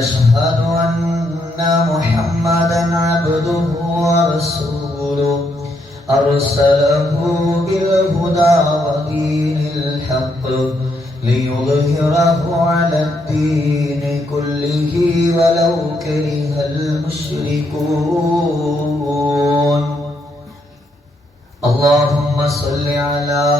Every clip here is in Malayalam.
ونشهد أن محمدا عبده ورسوله. أرسله بالهدى ودين الحق ليظهره على الدين كله ولو كره المشركون. اللهم صل على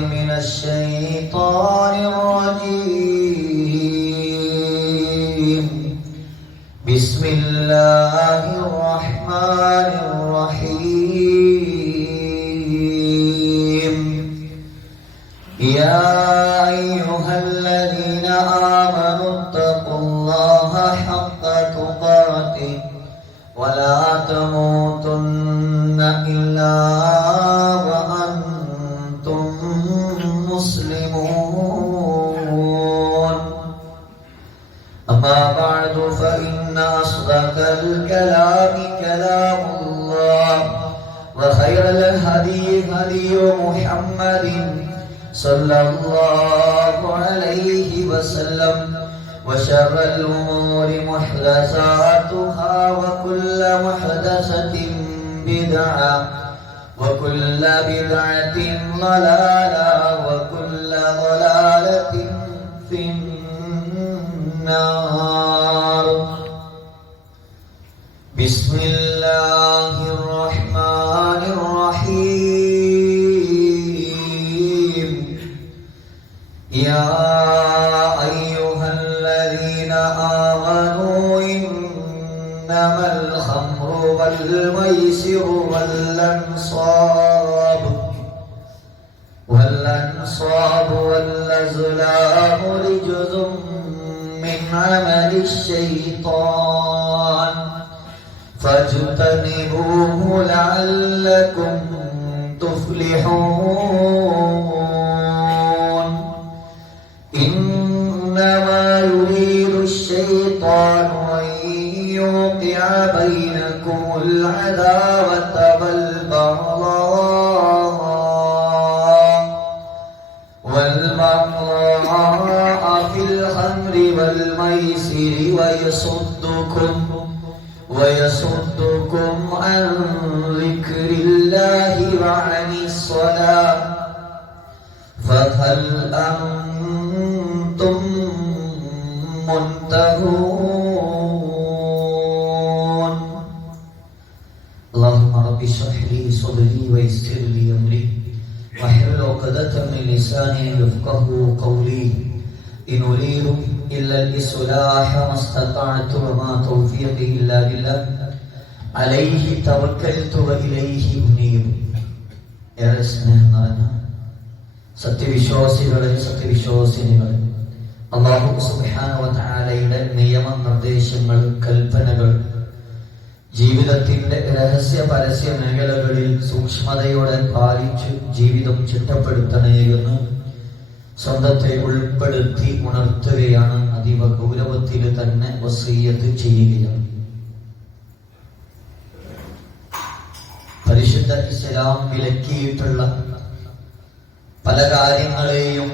الشيطان الرجيم. بسم الله الرحمن الرحيم. يا أيها الذين آمنوا اتقوا الله حق تقاته ولا تموتن الهدي هدي محمد صلى الله عليه وسلم. وشر الأمور محدثاتها وكل محدثة بدعة وكل بدعة ضلالة يوقع بينكم العداوة والبغضاء والبغضاء في الخمر والميسر ويصدكم ويصدكم عن ذكر الله وعن الصلاة فهل أنتم من لساني يفقه قولي إن أريد إلا الإصلاح ما استطعت وما توفيقي إلا بالله عليه توكلت وإليه أنيب ഏറെ സ്നേഹം നിറഞ്ഞ സത്യവിശ്വാസികളെ സത്യവിശ്വാസിനികളെ അള്ളാഹു സുബാനവതാലയുടെ നിയമ നിർദ്ദേശങ്ങൾ കൽപ്പനകൾ ജീവിതത്തിന്റെ രഹസ്യ പരസ്യ മേഖലകളിൽ സൂക്ഷ്മതയോടെ പാലിച്ചു ജീവിതം ചിട്ടപ്പെടുത്തണേ എന്ന് സ്വന്തത്തെ ഉൾപ്പെടുത്തി ഉണർത്തുകയാണ് അതീവ ഗൗരവത്തിൽ തന്നെ വസീയത്ത് ചെയ്യുകയാണ് പരിശുദ്ധ ഇസ്ലാം വിലക്കിയിട്ടുള്ള പല കാര്യങ്ങളെയും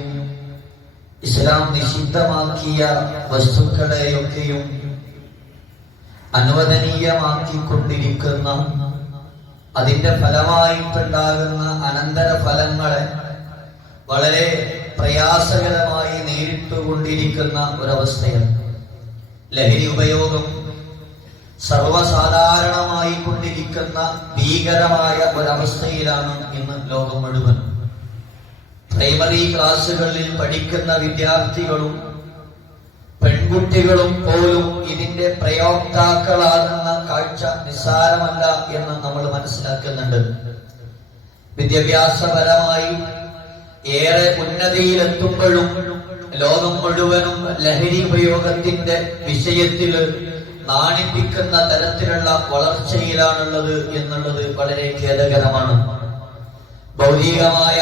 ഇസ്ലാം നിഷിദ്ധമാക്കിയ വസ്തുക്കളെയൊക്കെയും അനുവദനീയമാക്കിക്കൊണ്ടിരിക്കുന്ന അതിന്റെ ഫലമായിട്ടുണ്ടാകുന്ന അനന്തര ഫലങ്ങളെ വളരെ പ്രയാസകരമായി നേരിട്ടുകൊണ്ടിരിക്കുന്ന ഒരവസ്ഥയാണ് ലഹരി ഉപയോഗം. സർവസാധാരണമായി കൊണ്ടിരിക്കുന്ന ഭീകരമായ ഒരവസ്ഥയിലാണ് ഇന്ന് ലോകം മുഴുവൻ. പ്രൈമറി ക്ലാസ്സുകളിൽ പഠിക്കുന്ന വിദ്യാർത്ഥികളും പെൺകുട്ടികളും പോലും ഇതിന്റെ പ്രയോക്താക്കളാകുന്ന കാഴ്ച നിസ്സാരമല്ല എന്ന് നമ്മൾ മനസ്സിലാക്കുന്നുണ്ട്. വിദ്യാഭ്യാസപരമായി ഏറെ ഉന്നതിയിലെത്തുമ്പോഴും ലോകം മുഴുവനും ലഹരി ഉപയോഗത്തിന്റെ വിഷയത്തിൽ നാണിപ്പിക്കുന്ന തരത്തിലുള്ള വളർച്ചയിലാണുള്ളത് എന്നുള്ളത് വളരെ ഖേദകരമാണ്. ഭൗതികമായ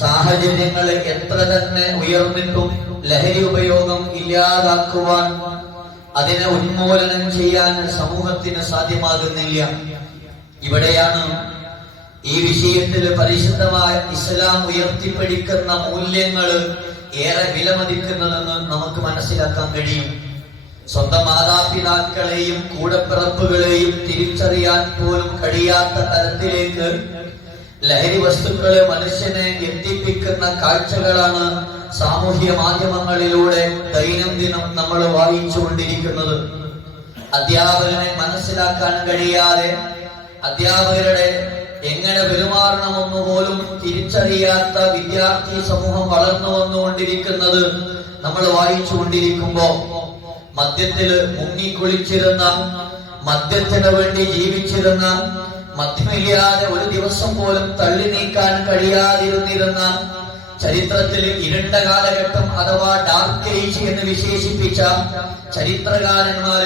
സാഹചര്യങ്ങൾ എത്ര തന്നെ ഉയർന്നിട്ടും ലഹരി ഉപയോഗം ഇല്ലാതാക്കുവാൻ അതിനെ ഉന്മൂലനം ചെയ്യാൻ സമൂഹത്തിന് സാധ്യമാകുന്നില്ല. ഇവിടെയാണ് ഈ വിഷയത്തിൽ പരിശുദ്ധമായ ഇസ്ലാം ഉയർത്തിപ്പിടിക്കുന്ന മൂല്യങ്ങൾ ഏറെ വിലമതിക്കുന്നതെന്ന് നമുക്ക് മനസ്സിലാക്കാൻ കഴിയും. സ്വന്തം മാതാപിതാക്കളെയും കൂടപ്പിറപ്പുകളെയും തിരിച്ചറിയാൻ പോലും കഴിയാത്ത തരത്തിലേക്ക് ലഹരി വസ്തുക്കളെ മനുഷ്യനെ എത്തിപ്പിക്കുന്ന കാഴ്ചകളാണ് സാമൂഹ്യ മാധ്യമങ്ങളിലൂടെ ദൈനംദിനം നമ്മൾ വായിച്ചുകൊണ്ടിരിക്കുന്നത്. അധ്യാപകനെ മനസ്സിലാക്കാൻ കഴിയാതെ അധ്യാപകരുടെ എങ്ങനെ പെരുമാറണമെന്ന് പോലും തിരിച്ചറിയാത്ത വിദ്യാർത്ഥി സമൂഹം വളർന്നു വന്നുകൊണ്ടിരിക്കുന്നത് നമ്മൾ വായിച്ചുകൊണ്ടിരിക്കുമ്പോ. മദ്യത്തിൽ മുങ്ങിക്കുളിച്ചിരുന്ന മദ്യത്തിന് വേണ്ടി ജീവിച്ചിരുന്ന മദ്യമില്ലാതെ ഒരു ദിവസം പോലും തള്ളി നീക്കാൻ കഴിയാതിരുന്നിരുന്ന ചരിത്രത്തിൽ ഇരുണ്ട കാലഘട്ടം അഥവാ ഡാർക്ക് ഏജ് എന്ന് വിശേഷിപ്പിച്ച ചരിത്രകാരന്മാർ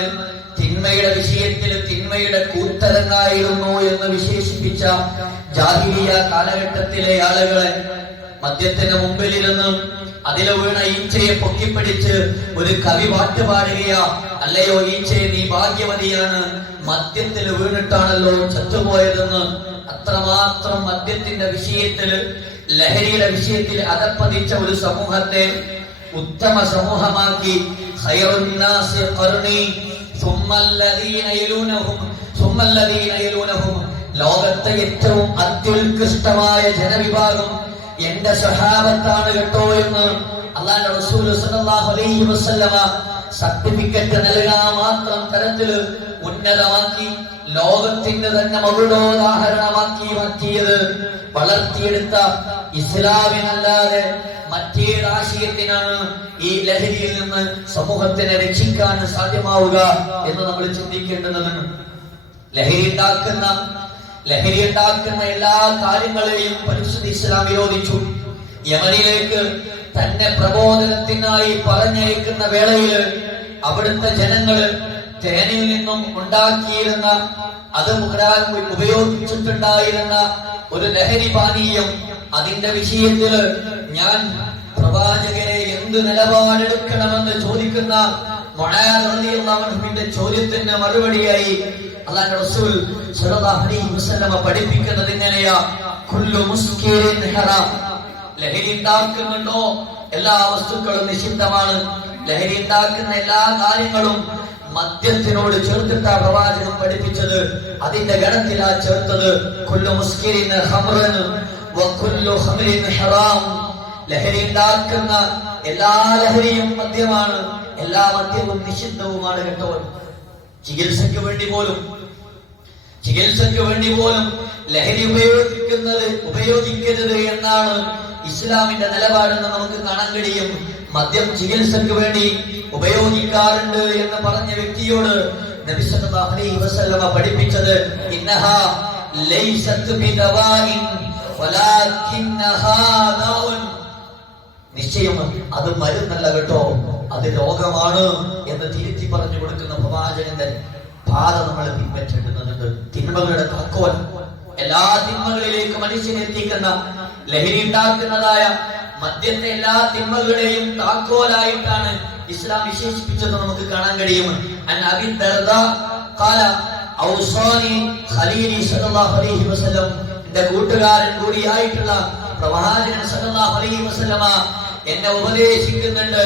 തിന്മയുടെ വിഷയത്തിൽ തിന്മയുടെ കൂത്തരങ്ങായിരുന്നു എന്ന് വിശേഷിപ്പിച്ച ജാഹിലിയ കാലഘട്ടത്തിലെ ആളുകളെ മദ്യത്തിന് മുമ്പിലിരുന്ന് അതിലെ വീണ ഈച്ചയെ പൊക്കിപ്പിടിച്ച് ഒരു കവി പാട്ട് പാടുകയാ അല്ലയോ ഈച്ചയെ നീ ഭാഗ്യവതിയാണ്. മദ്യത്തിൽ വീണിട്ടാണല്ലോ ചത്തുപോയതെന്ന്. അത്രമാത്രം മദ്യത്തിന്റെ വിഷയത്തിൽ ലഹരിയുടെ വിഷയത്തിൽ അതപ്പതിച്ച ഒരു സമൂഹത്തെ ഉത്തമ സമൂഹമാക്കി. ലോകത്തെ ഏറ്റവും അത്യുത്കൃഷ്ടമായ ജനവിഭാഗം എന്റെ സ്വഭാവത്താണ് കേട്ടോ എന്ന് അള്ളാന്റെ സർട്ടിഫിക്കറ്റ് നൽകാൻ മാത്രം തരത്തിൽ ഉന്നതമാക്കി. ലോകത്തിന്റെ തന്നെ മകളോദാഹരണമാക്കി മാറ്റിയത് വളർത്തിയെടുത്ത ഇസ്ലാമിനല്ലാതെ മറ്റേതാശയത്തിനാണ് ഈ ലഹരിയിൽ നിന്ന് സമൂഹത്തിനെ രക്ഷിക്കാൻ സാധ്യമാവുക എന്ന് നമ്മൾ ചിന്തിക്കേണ്ടതാണ് ലഹരി ഉണ്ടാക്കുന്ന ലഹരി ഉണ്ടാക്കുന്ന എല്ലാ കാര്യങ്ങളെയും പരിശുദ്ധ ഇസ്ലാം വിരോധിച്ചു. യമനിലേക്ക് തന്നെ പ്രബോധനത്തിനായി പറഞ്ഞയക്കുന്ന വേളയിൽ അവിടുത്തെ ജനങ്ങൾ തേനിൽ നിന്നും ഉണ്ടാക്കിയിരുന്ന അത് മുഖരാൻ ഉപയോഗിച്ചിട്ടുണ്ടായിരുന്ന ഒരു ലഹരി പാനീയം അതിന്റെ വിഷയത്തിൽ ഞാൻ പ്രവാചകരെ എന്ത് നിലപാടെടുക്കണമെന്ന് ചോദിക്കുന്ന മൊണാറിന്റെ ചോദ്യത്തിന് മറുപടിയായി അള്ളാന്റെ റസൂൽ പഠിപ്പിക്കുന്നത് ഇങ്ങനെയാ. കുല്ലു മുസ്കിരിൻ ഹറാം. ലഹരി ഉണ്ടാക്കുന്നുണ്ടോ? എല്ലാ വസ്തുക്കളും നിഷിദ്ധമാണ്. ലഹരി ഉണ്ടാക്കുന്ന എല്ലാ കാര്യങ്ങളും മദ്യത്തിനോട് ചേർത്തിട്ട പ്രവാചകം പഠിപ്പിച്ചത്. അതിന്റെ ഗണത്തിലാ ചേർത്തത്. കുല്ലു ഹറാം. ലഹരി ഉണ്ടാക്കുന്ന എല്ലാ ലഹരിയും മദ്യമാണ്. എല്ലാ മദ്യവും നിഷിദ്ധവുമാണ് കേട്ടോ ചികിത്സയ്ക്ക് വേണ്ടി പോലും ചികിത്സയ്ക്ക് വേണ്ടി പോലും ലഹരി ഉപയോഗിക്കുന്നത് ഉപയോഗിക്കരുത് എന്നാണ് ഇസ്ലാമിന്റെ നിലപാടെന്ന് നമുക്ക് കാണാൻ കഴിയും. മദ്യം ചികിത്സയ്ക്ക് വേണ്ടി ഉപയോഗിക്കാറുണ്ട് എന്ന് പറഞ്ഞ വ്യക്തിയോട് നബി അലൈഹി വസല്ലമ പഠിപ്പിച്ചത് ഇന്നഹ ബിദവാഇൻ വലാകിന്നഹാ ദൗൻ നിശ്ചയം അത് മരുന്നല്ല കേട്ടോ അത് രോഗമാണ് എന്ന് തിരുത്തി പറഞ്ഞു കൊടുക്കുന്ന പ്രവാചകന്റെ പാത നമ്മൾ പിൻപറ്റേണ്ടതുണ്ട്. തിന്മകളുടെ താക്കോൽ എല്ലാ തിന്മകളിലേക്ക് മനുഷ്യനെ എത്തിക്കുന്ന ലഹരി ഉണ്ടാക്കുന്നതായ മദ്യത്തെ എല്ലാ തിന്മകളുടെയും താക്കോലായിട്ടാണ് ഇസ്ലാം വിശേഷിപ്പിച്ചത് നമുക്ക് കാണാൻ കഴിയും അൻ അബി ഖാല ഖലീലി സല്ലല്ലാഹു അലൈഹി വസല്ലം എന്റെ കൂട്ടുകാരൻ കൂടിയായിട്ടുള്ള പ്രവാചകൻ സല്ലല്ലാഹു അലൈഹി വസല്ലമ എന്നെ ഉപദേശിക്കുന്നുണ്ട്.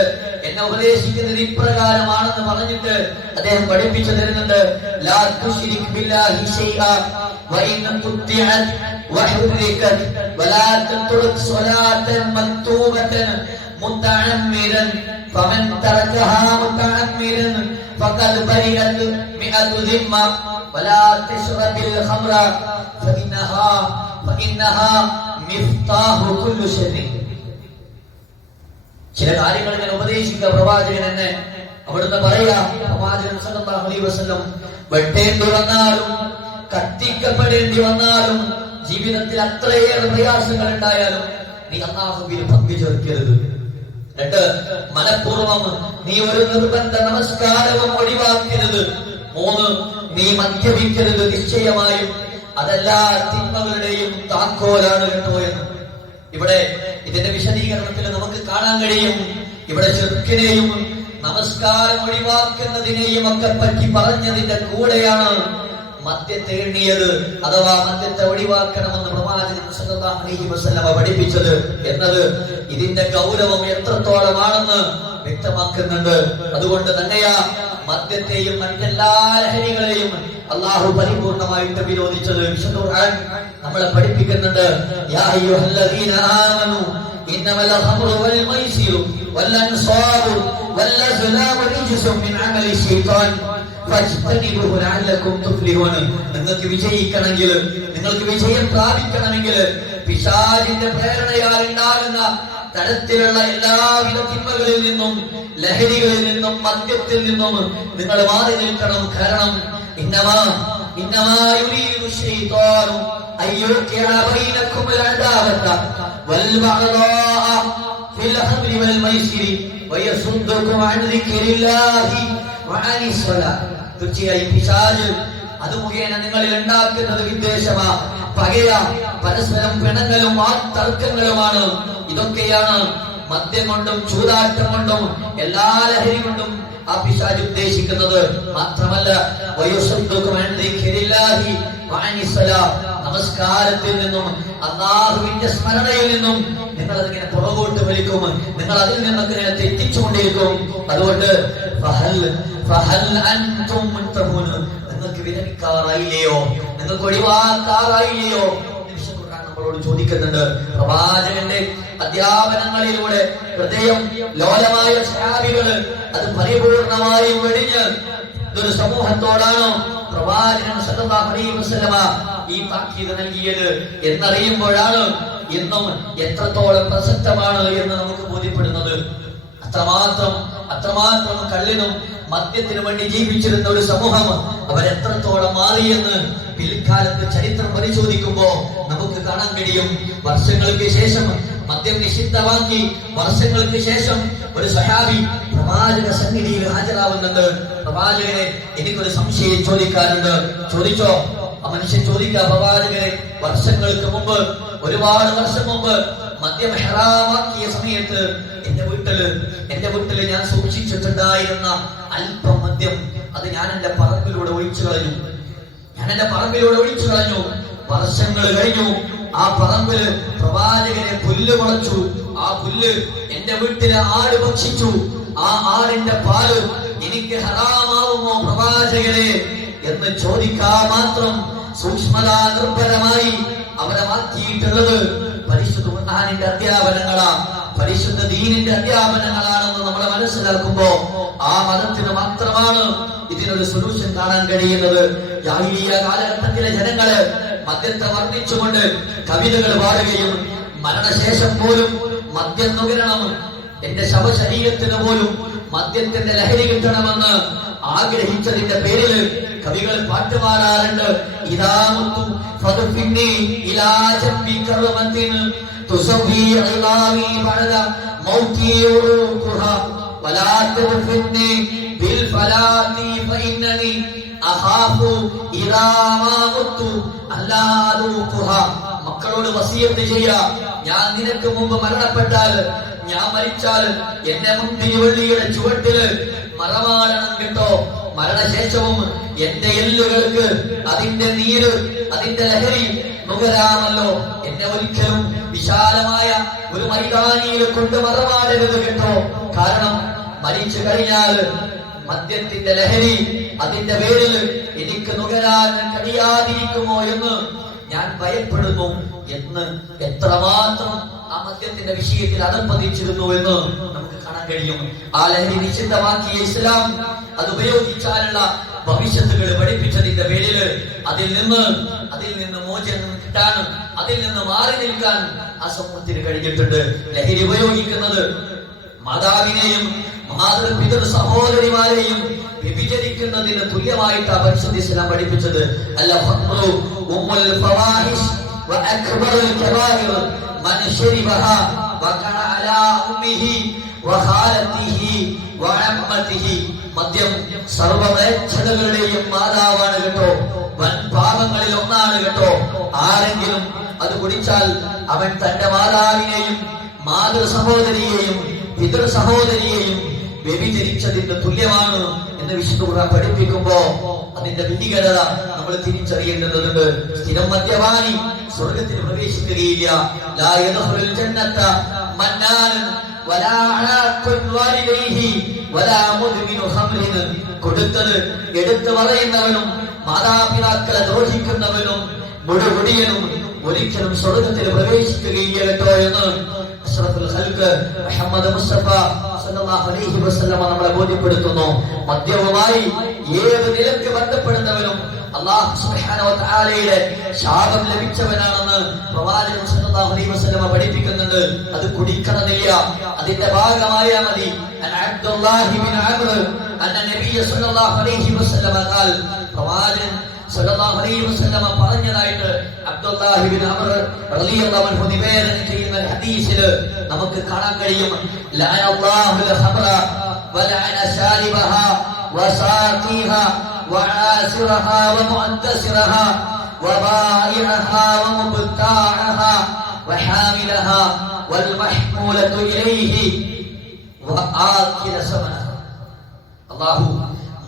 എന്നെ ഉപദേശിക്കുന്നത് ഇപ്രകാരമാണെന്ന് പറഞ്ഞിട്ട് അദ്ദേഹം പഠിപ്പിച്ചു തരുന്നുണ്ട്. ലാ ബില്ലാഹി വഇൻ തുത്തിഅത് വഹുരികത് വലാ തത്രുക് സ്വലാത്തൻ മക്തൂബത്തൻ മുതഅമ്മിരൻ فمن تركها متعمدا فقد برئت مئة ذمة ولا تشرب الخمر فإنها فإنها مفتاح كل شر ചില കാര്യങ്ങൾ ഞാൻ ഉപദേശിക്കുക പ്രവാചകൻ എന്നെ അവിടുന്ന് പറയാ പ്രവാചകൻ സല്ലല്ലാഹു അലൈഹി വസല്ലം വെട്ടേണ്ടി വന്നാലും കത്തിക്കപ്പെടേണ്ടി വന്നാലും ജീവിതത്തിൽ അത്രയേറെ പ്രയാസങ്ങൾ ഉണ്ടായാലും നീ അള്ളാഹുവിൽ പങ്കു ചേർക്കരുത്. രണ്ട് മനഃപൂർവം നീ ഒരു നിർബന്ധ നമസ്കാരവും ഒഴിവാക്കരുത്. മൂന്ന് നീ മദ്യപിക്കരുത് നിശ്ചയമായും. അതെല്ലാ തിന്മകളുടെയും താക്കോലാണ് കേട്ടോ എന്ന്. ഇവിടെ ഇതിന്റെ വിശദീകരണത്തിൽ നമുക്ക് കാണാൻ കഴിയും. ഇവിടെ ചെറുക്കിനെയും നമസ്കാരം ഒഴിവാക്കുന്നതിനെയും ഒക്കെ പറ്റി പറഞ്ഞതിന്റെ കൂടെയാണ് മദ്യത്തെ അഥവാ മദ്യത്തെ ഒഴിവാക്കണമെന്ന് പ്രവാചകൻ അലൈഹി വസല്ലമ പഠിപ്പിച്ചത് എന്നത് ഇതിന്റെ ഗൗരവം എത്രത്തോളമാണെന്ന് വ്യക്തമാക്കുന്നുണ്ട്. അതുകൊണ്ട് തന്നെയാ മദ്യത്തെയും മറ്റെല്ലാ ലഹരികളെയും അള്ളാഹു പരിപൂർണമായിട്ട് വിരോധിച്ചത് വിശുദ്ധ ഖുർആൻ നമ്മളെ പഠിപ്പിക്കുന്നുണ്ട്. യാ അയ്യുഹല്ലദീന ആമനു ഇന്നമൽ ഖംറു വൽ മൈസിറു വൽ അൻസാബു വൽ അസ്ലാമു മിൻ അമലി ശൈത്താൻ. നിങ്ങൾക്ക് വിജയിക്കണമെങ്കിൽ നിങ്ങൾക്ക് വിജയം പ്രാപിക്കണമെങ്കിൽ പിശാജിന്റെ പ്രേരണയാൽ ഉണ്ടാകുന്ന തരത്തിലുള്ള എല്ലാവിധ തിന്മകളിൽ നിന്നും ലഹരികളിൽ നിന്നും മദ്യത്തിൽ നിന്നും നിങ്ങൾ മാറി നിൽക്കണം. കാരണം ഇന്നമാ ഇന്നമായുരീരു ഫിൽ തീർച്ചയായും പിശാജ് അത് മുഖേന നിങ്ങളിൽ ഉണ്ടാക്കുന്നത് വിദ്വേഷമാ. പകയ പരസ്പരം പിണങ്ങലും തർക്കങ്ങളുമാണ് ഇതൊക്കെയാണ് മദ്യം കൊണ്ടും ചൂതാട്ടം കൊണ്ടും എല്ലാ ലഹരി കൊണ്ടും ആ പിശാജ് ഉദ്ദേശിക്കുന്നത്. മാത്രമല്ല. നമസ്കാരത്തിൽ നിന്നും അള്ളാഹുവിന്റെ സ്മരണയിൽ നിന്നും നിങ്ങൾ അതിങ്ങനെ പുറകോട്ട് വലിക്കും. നിങ്ങൾ അതിൽ നിന്നൊക്കെ ഇങ്ങനെ തെറ്റിച്ചുകൊണ്ടിരിക്കും അതുകൊണ്ട്. നിങ്ങൾക്ക് വിരമിക്കാറായില്ലയോ നിങ്ങൾക്ക് ഒഴിവാക്കാറായില്ലയോ? നമ്മളോട് ചോദിക്കുന്നുണ്ട്. പ്രവാചകന്റെ അധ്യാപനങ്ങളിലൂടെ ഹൃദയം ലോലമായ ഷാബികൾ അത് പരിപൂർണമായും വെടിഞ്ഞ് ഇതൊരു സമൂഹത്തോടാണ്? പ്രവാചകൻ സല്ലല്ലാഹു അലൈഹി വസല്ലമ ഈ താക്കീത് നൽകിയത് എന്നറിയുമ്പോഴാണ് ഇന്നും എത്രത്തോളം പ്രസക്തമാണ് എന്ന് നമുക്ക് ബോധ്യപ്പെടുന്നത്. അത്രമാത്രം അത്രമാത്രം കള്ളിനും മദ്യത്തിന് വേണ്ടി ജീവിച്ചിരുന്ന ഒരു സമൂഹം അവരെത്രത്തോളം മാറിയെന്ന് പിൽക്കാലത്ത് ചരിത്രം പരിശോധിക്കുമ്പോ നമുക്ക് കാണാൻ കഴിയും. വർഷങ്ങൾക്ക് ശേഷം മദ്യം നിഷിദ്ധമാക്കി വർഷങ്ങൾക്ക് ശേഷം ഒരു സഹാബി പ്രവാചക സന്നിധിയിൽ ഹാജരാവുന്നുണ്ട്. പ്രവാചകനെ എനിക്കൊരു സംശയം ചോദിക്കാനുണ്ട്. ചോദിച്ചോ? ആ മനുഷ്യൻ ചോദിക്കുക പ്രവാചകനെ വർഷങ്ങൾക്ക് മുമ്പ് ഒരുപാട് വർഷം മുമ്പ് മദ്യം ഹെറാമാക്കിയ സമയത്ത് എന്റെ വീട്ടിൽ എന്റെ വീട്ടിൽ ഞാൻ സൂക്ഷിച്ചിട്ടുണ്ടായിരുന്ന അല്പം മദ്യം അത് ഞാൻ എന്റെ പറമ്പിലൂടെ ഒഴിച്ചു കളഞ്ഞു. ഞാൻ എന്റെ പറമ്പിലൂടെ ഒഴിച്ചു കളഞ്ഞു. വർഷങ്ങൾ കഴിഞ്ഞു. ആ പറമ്പിൽ പ്രവാചകനെ പുല്ല് മുളച്ചു. ആ പുല്ല് എന്റെ വീട്ടിലെ ആട് ഭക്ഷിച്ചു. ആ ആടിന്റെ പാൽ എനിക്ക് ഹറാമാവുമോ പ്രവാചകനെ എന്ന് ചോദിക്കാ മാത്രം സൂക്ഷ്മതാ നിർഭരമായി അവരെ മാറ്റിയിട്ടുള്ളത് പരിശുദ്ധ ഖുർആനിന്റെ അധ്യാപനങ്ങളാ. പരിശുദ്ധ ദീനിന്റെ അധ്യാപനങ്ങളാണെന്ന് നമ്മൾ മനസ്സിലാക്കുമ്പോ ആ മതത്തിന് മാത്രമാണ് ഇതിനൊരു സൊല്യൂഷൻ കാണാൻ കഴിയുന്നത്. ജാഹിലിയ കാലഘട്ടത്തിലെ ജനങ്ങൾ മദ്യത്തെ വർണിച്ചുകൊണ്ട് കവിതകൾ പാടുകയും മരണശേഷം പോലും മദ്യം നുകരണം എന്റെ ശവശരീരത്തിന് പോലും മദ്യത്തിന്റെ ലഹരി കിട്ടണമെന്ന് ആഗ്രഹിച്ചതിന്റെ പേരിൽ കവികൾ പാട്ടുപാടാറുണ്ട് ഇതാമത്തു ഇതാ മുത്തു ഫതുഫിന്നി ഇലാ ജബ്ബി കർവമത്തിൻ തുസവി അല്ലാഹി ബഅദ മൗതി ഉറൂഖുഹ വലാ തുഫിന്നി ബിൽ ഫലാത്തി ഫഇന്നനി അഖാഫു ഇദാ മാ മുത്തു അല്ലാ ദൂഖുഹ മക്കളോട് വസീയത്ത് ചെയ്യാ. ഞാൻ നിനക്ക് മുമ്പ് മരണപ്പെട്ടാൽ ഞാൻ മരിച്ചാൽ എന്നെ മുന്തിരി വെള്ളിയുടെ ചുവട്ടിൽ മറമാടണം കേട്ടോ. മരണശേഷവും എന്റെ എല്ലുകൾക്ക് അതിന്റെ നീര് അതിന്റെ ലഹരി നുകരാമല്ലോ എന്നെ ഒരിക്കലും വിശാലമായ ഒരു മൈതാനിയിൽ കൊണ്ട് മറമാടരുത് കേട്ടോ. കാരണം മരിച്ചു കഴിഞ്ഞാൽ മദ്യത്തിന്റെ ലഹരി അതിന്റെ പേരിൽ എനിക്ക് നുകരാൻ കഴിയാതിരിക്കുമോ എന്ന് ഞാൻ ഭയപ്പെടുന്നു എന്ന് എത്രമാത്രം ആ മദ്യത്തിന്റെ വിഷയത്തിൽ അതപ്പതിച്ചിരുന്നു എന്ന് നമുക്ക് കാണാൻ കഴിയും. ആ ലഹരി നിഷിദ്ധമാക്കിയ ഇസ്ലാം അത് ഉപയോഗിച്ചാലുള്ള ഭവിഷ്യത്തുകൾ പഠിപ്പിച്ചതിന്റെ പേരിൽ അതിൽ നിന്ന് അതിൽ നിന്ന് മോചനം കിട്ടാൻ അതിൽ നിന്ന് മാറി നിൽക്കാൻ ആ സമൂഹത്തിന് കഴിഞ്ഞിട്ടുണ്ട്. ലഹരി ഉപയോഗിക്കുന്നത് മാതാവിനെയും മാതൃപിതൃ സഹോദരിമാരെയും വ്യഭിചരിക്കുന്നതിന് തുല്യമായിട്ട് പരിശുദ്ധ ഇസ്ലാം പഠിപ്പിച്ചത് അല്ല ഫഖ്റു ഉമ്മുൽ ഫവാഹിഷ് وأكبر الكبائر من شربها وقع على أمه وخالته وعمته മദ്യം സർവമേച്ഛതകളുടെയും മാതാവാണ് കേട്ടോ വൻ പാപങ്ങളിൽ ഒന്നാണ് കേട്ടോ ആരെങ്കിലും അത് കുടിച്ചാൽ അവൻ തന്റെ മാതാവിനെയും മാതൃ സഹോദരിയെയും പിതൃ സഹോദരിയെയും വ്യഭിചരിച്ചതിന്റെ തുല്യമാണ് എന്ന് വിഷ്ണു പഠിപ്പിക്കുമ്പോ അതിന്റെ വിധികരത നമ്മൾ തിരിച്ചറിയേണ്ടതുണ്ട് സ്ഥിരം മദ്യപാനി സ്വർഗത്തിൽ പ്രവേശിക്കുകയില്ല. കൊടുത്തത് എടുത്തു പറയുന്നവനും മാതാപിതാക്കളെ ദ്രോഹിക്കുന്നവനും മുഴുകുടിയനും ഒരിക്കലും സ്വർഗത്തിൽ പ്രവേശിക്കുകയില്ല കേട്ടോ എന്ന് അഷ്റഫുൽ മുഹമ്മദ് മുസ്തഫ അലൈഹി വസല്ലമ നമ്മളെ ബോധ്യപ്പെടുത്തുന്നു. മദ്യവുമായി ഏത് നിലയ്ക്ക് ബന്ധപ്പെടുന്നവനും സുബ്ഹാനഹു വ തആലയുടെ ശാപം ലഭിച്ചവനാണെന്ന് പ്രവാചകൻ സല്ലല്ലാഹു അലൈഹി വസല്ലമ പഠിപ്പിക്കുന്നുണ്ട്. അത് കുടിക്കണമെന്നില്ല അതിന്റെ ഭാഗമായാ മതി. അബ്ദുല്ലാഹി ബിൻ അംർ സല്ലല്ലാഹു അലൈഹി വസല്ലമ പ്രവാചകൻ വസല്ലമ പറഞ്ഞതായിട്ട് അബ്ദുല്ലാഹി ബിൻ അംർ റളിയല്ലാഹു അൻഹു നിവേദനം ചെയ്യുന്ന ഒരു ഹദീസിൽ നമുക്ക് കാണാൻ കഴിയും ലഅനല്ലാഹു ഖമറ വലഅന ശാലിബഹ വസാഖിഹ وعاسرها ومؤدسرها وبائعها ومبتاعها وحاملها والمحمولة إليه وآكل ثمنها അള്ളാഹു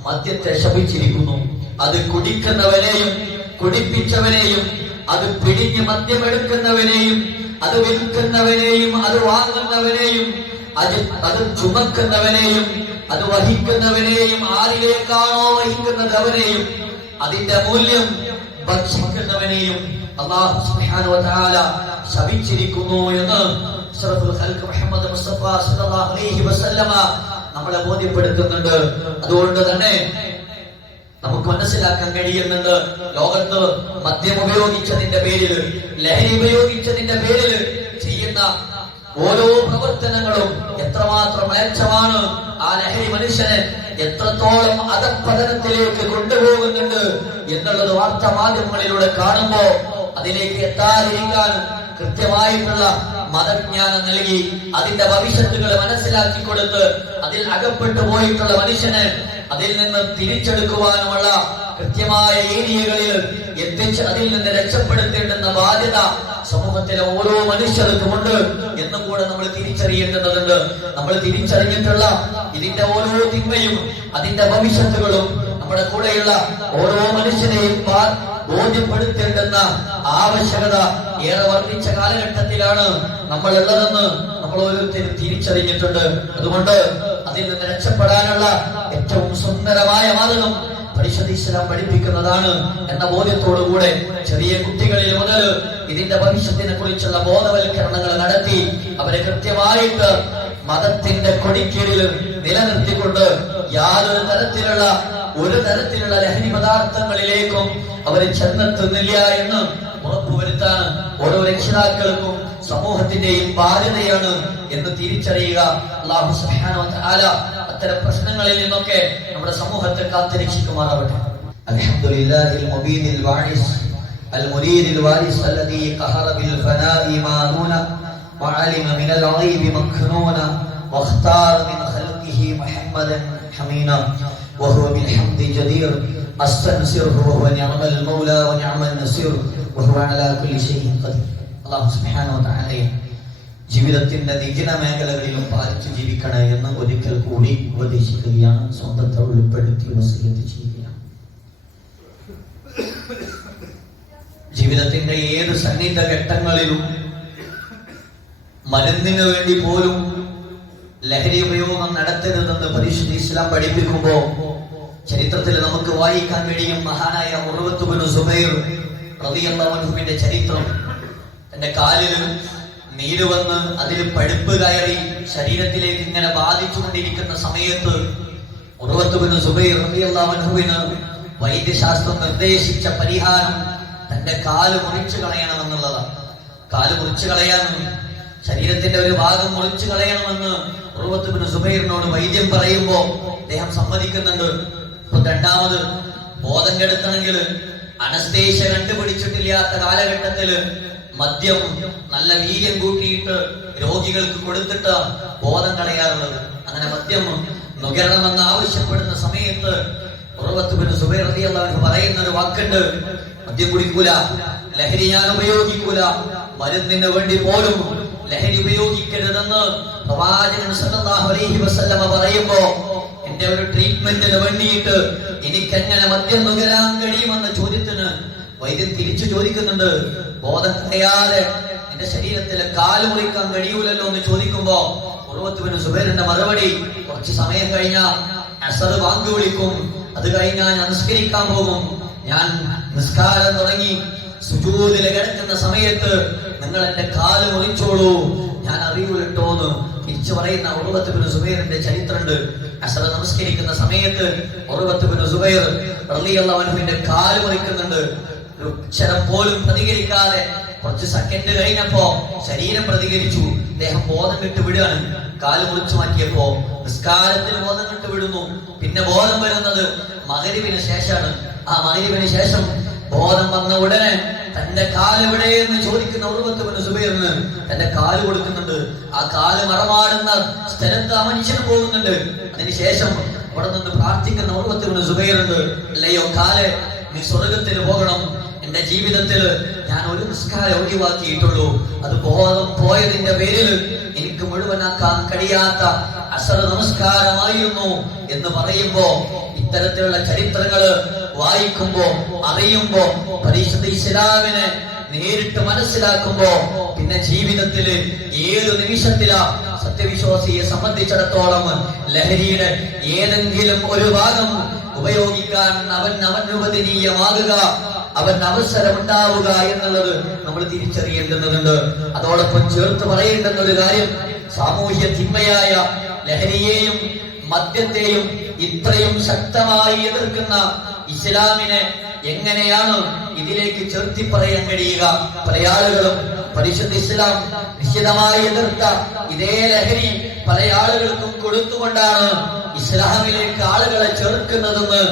മദ്യത്തെ ശപിച്ചിരിക്കുന്നു അത് കുടിക്കുന്നവനെയും കുടിപ്പിച്ചവനെയും അത് പിടിഞ്ഞ് മദ്യമെടുക്കുന്നവനെയും അത് വിൽക്കുന്നവനെയും അത് വാങ്ങുന്നവനെയും അത് അത് ചുമക്കുന്നവനെയും അത് വഹിക്കുന്നവനെയും ആരിലേക്കാണോ വഹിക്കുന്നത് അവനെയും അതിന്റെ മൂല്യം ഭക്ഷിക്കുന്നവനെയും അള്ളാഹു ശപിച്ചിരിക്കുന്നു എന്ന് മുഹമ്മദ് മുസ്തഫ അലൈഹി വസല്ലമ നമ്മളെ ബോധ്യപ്പെടുത്തുന്നുണ്ട്. അതുകൊണ്ട് തന്നെ നമുക്ക് മനസ്സിലാക്കാൻ കഴിയുന്നുണ്ട് ലോകത്ത് മദ്യം ഉപയോഗിച്ചതിന്റെ പേരിൽ ലഹരി ഉപയോഗിച്ചതിന്റെ പേരിൽ ചെയ്യുന്ന ഓരോ പ്രവർത്തനങ്ങളും എത്രമാത്രം മ്ലേച്ഛമാണ് ആ ലഹരി മനുഷ്യനെ എത്രത്തോളം അധപ്പതനത്തിലേക്ക് കൊണ്ടുപോകുന്നുണ്ട് എന്നുള്ളത് വാർത്താ മാധ്യമങ്ങളിലൂടെ കാണുമ്പോ അതിലേക്ക് എത്താതിരിക്കാൻ കൃത്യമായിട്ടുള്ള മതജ്ഞാനം നൽകി അതിന്റെ ഭവിഷ്യത്തുകൾ മനസ്സിലാക്കി കൊടുത്ത് അതിൽ അകപ്പെട്ടു പോയിട്ടുള്ള മനുഷ്യനെ അതിൽ നിന്ന് തിരിച്ചെടുക്കുവാനുമുള്ള കൃത്യമായ ഏരിയകളിൽ എത്തിച്ച് അതിൽ നിന്ന് രക്ഷപ്പെടുത്തേണ്ടുന്ന ബാധ്യത സമൂഹത്തിലെ ഓരോ മനുഷ്യർക്കുമുണ്ട് എന്നും കൂടെ നമ്മൾ തിരിച്ചറിയേണ്ടതുണ്ട് നമ്മൾ തിരിച്ചറിഞ്ഞിട്ടുള്ള ഇതിന്റെ ഓരോ തിന്മയും അതിന്റെ ഭവിഷ്യത്തുകളും നമ്മുടെ കൂടെയുള്ള ഓരോ മനുഷ്യനെയും ബോധ്യപ്പെടുത്തേണ്ടുന്ന ആവശ്യകത ഏറെ വർദ്ധിച്ച കാലഘട്ടത്തിലാണ് നമ്മൾ ഉള്ളതെന്ന് നമ്മൾ ഓരോരുത്തരും തിരിച്ചറിഞ്ഞിട്ടുണ്ട്. അതുകൊണ്ട് അതിൽ നിന്ന് രക്ഷപ്പെടാനുള്ള ഏറ്റവും സുന്ദരമായ മാർഗം പരിശുദ്ധ പഠിപ്പിക്കുന്നതാണ് എന്ന ബോധ്യത്തോടുകൂടെ ചെറിയ കുട്ടികളിൽ മുതൽ ഇതിന്റെ ഭവിഷ്യത്തിനെ കുറിച്ചുള്ള ബോധവൽക്കരണങ്ങൾ നടത്തി അവരെ കൃത്യമായിട്ട് മതത്തിന്റെ കൊടിക്കീഴിൽ നിലനിർത്തിക്കൊണ്ട് യാതൊരു തരത്തിലുള്ള ഒരു തരത്തിലുള്ള ലഹരി പദാർത്ഥങ്ങളിലേക്കും അവരെ ചെന്നെത്തുന്നില്ല എന്ന് ഉറപ്പുവരുത്താൻ ഓരോ രക്ഷിതാക്കൾക്കും സമൂഹത്തിന്റെയും ബാധ്യതയാണ് എന്ന് തിരിച്ചറിയുക അള്ളാഹു സുബ്ഹാനഹു വ തആല അത്തരം പ്രശ്നങ്ങളിൽ നിന്നൊക്കെ നമ്മുടെ സമൂഹത്തെ കാത്തുരക്ഷിക്കുമാറാവട്ടെ അൽഹംദുലില്ലാഹിൽ മുബീനിൽ വാഇസ് المريد الوارث الذي قهر بالفناء ما دون وعلم من الغيب مكنونا واختار من خلقه محمدا حمينا وهو بالحمد جدير استنصره وهو نعم المولى ونعم النصير وهو على كل شيء قدير الله سبحانه وتعالى ജീവിതത്തിന്റെ നിജന മേഖലകളിലും പാലിച്ചു ജീവിക്കണേ എന്ന് ഒരിക്കൽ കൂടി ഉപദേശിക്കുകയാണ് സ്വന്തത്തെ ഉൾപ്പെടുത്തി വസീയത്ത് ചെയ്യുകയാണ് ജീവിതത്തിന്റെ ഏത് സന്നിധ ഘട്ടങ്ങളിലും മരുന്നിന് വേണ്ടി പോലും ലഹരി ഉപയോഗം നടത്തരുതെന്ന് പരിശുദ്ധ ഇസ്ലാം പഠിപ്പിക്കുമ്പോ ചരിത്രത്തിൽ നമുക്ക് വായിക്കാൻ കഴിയും മഹാനായ ഉറവത്തുബിന് സുബൈർ റളിയല്ലാഹുവിന്റെ ചരിത്രം. തന്റെ കാലിൽ നീര് വന്ന് അതിൽ പഴുപ്പ് കയറി ശരീരത്തിലേക്ക് ഇങ്ങനെ ബാധിച്ചുകൊണ്ടിരിക്കുന്ന സമയത്ത് ഉറവത്തുബിന് സുബൈർ റളിയല്ലാഹുവിന് വൈദ്യശാസ്ത്രം നിർദ്ദേശിച്ച പരിഹാരം തന്റെ കാൽ മുറിച്ചു കളയണമെന്നുള്ളതാണ് കാൽ മുറിച്ചു കളയാനും ശരീരത്തിന്റെ ഒരു ഭാഗം മുറിച്ചു കളയണമെന്ന് ഉറവത്തുബിന് സുബൈറിനോട് വൈദ്യം പറയുമ്പോൾ അദ്ദേഹം സമ്മതിക്കുന്നുണ്ട്. അപ്പൊ രണ്ടാമത് ബോധം കെടുത്തണമെങ്കിൽ അനസ്തേഷ്യ കണ്ടുപിടിച്ചിട്ടില്ലാത്ത കാലഘട്ടത്തിൽ മദ്യം നല്ല വീര്യം കൂട്ടിയിട്ട് രോഗികൾക്ക് കൊടുത്തിട്ട് ബോധം കളയാറുള്ളത്. അങ്ങനെ മദ്യം നുകരണമെന്ന് ആവശ്യപ്പെടുന്ന സമയത്ത് സുബൈർ അള്ളാഹു പറയുന്ന ഒരു വാക്കുണ്ട്. മദ്യം കുടിക്കൂല ലഹരി ഞാൻ ഉപയോഗിക്കൂല മരുന്നിന് വേണ്ടി പോലും ലഹരി ഉപയോഗിക്കരുതെന്ന് പ്രവാചകൻ സല്ലല്ലാഹു അലൈഹി വസല്ലമ പറയുമ്പോ എന്റെ ഒരു ട്രീറ്റ്മെന്റിന് വേണ്ടിയിട്ട് എനിക്ക് എങ്ങനെ മദ്യം നുകരാൻ കഴിയുമെന്ന ചോദ്യത്തിന് വൈദ്യൻ തിരിച്ചു ചോദിക്കുന്നുണ്ട്. ബോധം കഴിയാതെ എന്റെ ശരീരത്തിലെ കാൽ മുറിക്കാൻ കഴിയൂലല്ലോ എന്ന് ചോദിക്കുമ്പോ ഉറവത്തുവിന് സുബൈറിന്റെ മറുപടി കുറച്ച് സമയം കഴിഞ്ഞാൽ അസർ വാങ്ങി വിളിക്കും. അത് കഴിഞ്ഞാൽ ഞാൻ നിസ്കരിക്കാൻ പോകും. ഞാൻ നിസ്കാരം തുടങ്ങി സുജൂതിൽ കിടക്കുന്ന സമയത്ത് നിങ്ങൾ എന്റെ കാൽ മുറിച്ചോളൂ. ഞാൻ അറിയൂലട്ടോ എന്ന് തിരിച്ചു പറയുന്ന ഉറവത്തുവിന് സുബൈറിന്റെ ചരിത്രമുണ്ട് അസറ നമസ്കരിക്കുന്ന സമയത്ത് റളിയല്ലാഹുവിന്റെ കാൽ മുറിക്കുന്നുണ്ട്. ഒരു പോലും പ്രതികരിക്കാതെ കുറച്ച് സെക്കൻഡ് കഴിഞ്ഞപ്പോ ശരീരം പ്രതികരിച്ചു. അദ്ദേഹം ബോധം വിട്ട് വിടുകയാണ്. കാൽ മുറിച്ചു മാറ്റിയപ്പോ നിസ്കാരത്തിന് ബോധം വിട്ട് വിടുന്നു. പിന്നെ ബോധം വരുന്നത് മകരിവിന് ശേഷമാണ്. ആ മകരിവിന് ശേഷം ബോധം വന്ന ഉടനെ തന്റെ കാലെവിടെ എന്ന് ചോദിക്കുന്ന ഉറുപത്തുവിന് സുബൈറിന് തന്റെ കാൽ കൊടുക്കുന്നുണ്ട്. ആ കാൽ മറമാടുന്ന സ്ഥലത്ത് ആ മനുഷ്യന് പോകുന്നുണ്ട്. അതിനുശേഷം അവിടെ നിന്ന് പ്രാർത്ഥിക്കുന്ന ഉറുപത്തുവിന് സുബൈറുണ്ട് അല്ലയോ കാൽ നീ സ്വർഗത്തിൽ പോകണം. എന്റെ ജീവിതത്തിൽ ഞാൻ ഒരു നിസ്കാരം ഒഴിവാക്കിയിട്ടുള്ളൂ അത് ബോധം പോയതിന്റെ പേരിൽ എനിക്ക് മുഴുവനാക്കാൻ കഴിയാത്ത അസർ നമസ്കാരമായിരുന്നു. എന്ന് പറയുമ്പോ ഇത്തരത്തിലുള്ള ചരിത്രങ്ങൾ വായിക്കുമ്പോ അറിയുമ്പോ പരിശുദ്ധ ഇസ്ലാമിനെ നേരിട്ട് മനസ്സിലാക്കുമ്പോ പിന്നെ ജീവിതത്തിൽ ഏത് നിമിഷത്തിലാ സത്യവിശ്വാസിയെ സംബന്ധിച്ചിടത്തോളം ലഹരിയുടെ ഏതെങ്കിലും ഒരു ഭാഗം ഉപയോഗിക്കാൻ അവൻ ഉപദനീയമാകുക അവൻ അവസരമുണ്ടാവുക എന്നുള്ളത് നമ്മൾ തിരിച്ചറിയേണ്ടുന്നുണ്ട്. അതോടൊപ്പം ചേർത്ത് പറയേണ്ടുന്ന ഒരു കാര്യം സാമൂഹ്യ തിന്മയായ ലഹരിയെയും മദ്യത്തെയും ഇത്രയും ശക്തമായി എതിർക്കുന്ന ഇസ്ലാമിനെ എങ്ങനെയാണ് ഇതിലേക്ക് ചേർത്തി പറയാൻ കഴിയുക? പല ആളുകളും പരിശുദ്ധ ഇസ്ലാം നിശ്ചിതമായി എതിർത്ത ഇതേ ലഹരി പല ആളുകൾക്കും കൊടുത്തുകൊണ്ടാണ് ഇസ്ലാമിലേക്ക് ആളുകളെ ചേർക്കുന്നതെന്ന്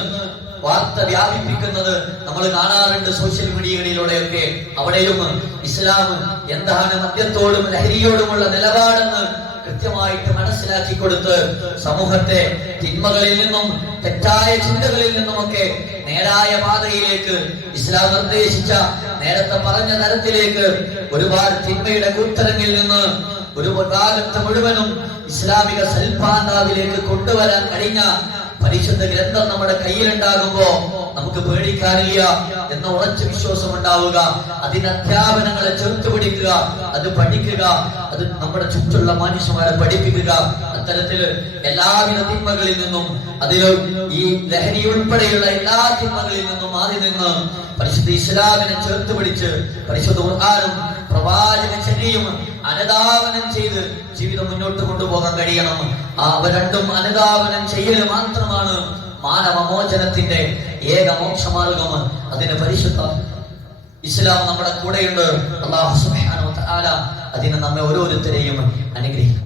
വാർത്ത വ്യാപിപ്പിക്കുന്നത് നമ്മൾ കാണാറുണ്ട് സോഷ്യൽ മീഡിയകളിലൂടെയൊക്കെ. അവിടെയും ഇസ്ലാം എന്താണ് മദ്യത്തോടും ലഹരിയോടുമുള്ള നിലപാടെന്ന് കൃത്യമായിട്ട് മനസ്സിലാക്കി കൊടുത്ത് സമൂഹത്തെ തിന്മകളിൽ നിന്നും തെറ്റായ ചിന്തകളിൽ നിന്നുമൊക്കെ നേരായ പാതയിലേക്ക് ഇസ്ലാം നിർദ്ദേശിച്ച നേരത്തെ പറഞ്ഞ തരത്തിലേക്ക് ഒരുപാട് തിന്മയുടെ കൂത്തരങ്ങിൽ നിന്ന് ഒരു കാലത്ത് മുഴുവനും ഇസ്ലാമിക സൽഭാന്താവിലേക്ക് കൊണ്ടുവരാൻ കഴിഞ്ഞ പരിശുദ്ധ ഗ്രന്ഥം നമ്മുടെ കയ്യിലുണ്ടാകുമ്പോ നമുക്ക് പേടിക്കാനില്ല എന്ന ഉറച്ച വിശ്വാസം ഉണ്ടാവുക. അതിന് അധ്യാപനങ്ങളെ ചേർത്ത് പിടിക്കുക. അത് പഠിക്കുക. അത് നമ്മുടെ ചുറ്റുള്ള മനുഷ്യന്മാരെ പഠിപ്പിക്കുക. അത്തരത്തിൽ എല്ലാവിധ തിന്മകളിൽ നിന്നും അതിൽ ഈ ലഹരി ഉൾപ്പെടെയുള്ള എല്ലാ തിന്മകളിൽ നിന്നും മാറി നിന്ന് പരിശുദ്ധ ഇസ്ലാമിനെ ചേർത്ത് പിടിച്ച് പരിശുദ്ധ ഖുർആനും പ്രവാചക ശരിയും അനുധാവനം ചെയ്ത് ജീവിതം മുന്നോട്ട് കൊണ്ടുപോകാൻ കഴിയണം. അവ രണ്ടും അനുധാവനം ചെയ്യൽ മാത്രമാണ് മാനവ മോചനത്തിന്റെ ഏക മോക്ഷമാർഗം അതിന് പരിശുദ്ധം ഇസ്ലാം നമ്മുടെ കൂടെയുണ്ട്. അള്ളാഹു സുബ്ഹാനഹു വ അതിനെ നമ്മെ ഓരോരുത്തരെയും അനുഗ്രഹിക്കും.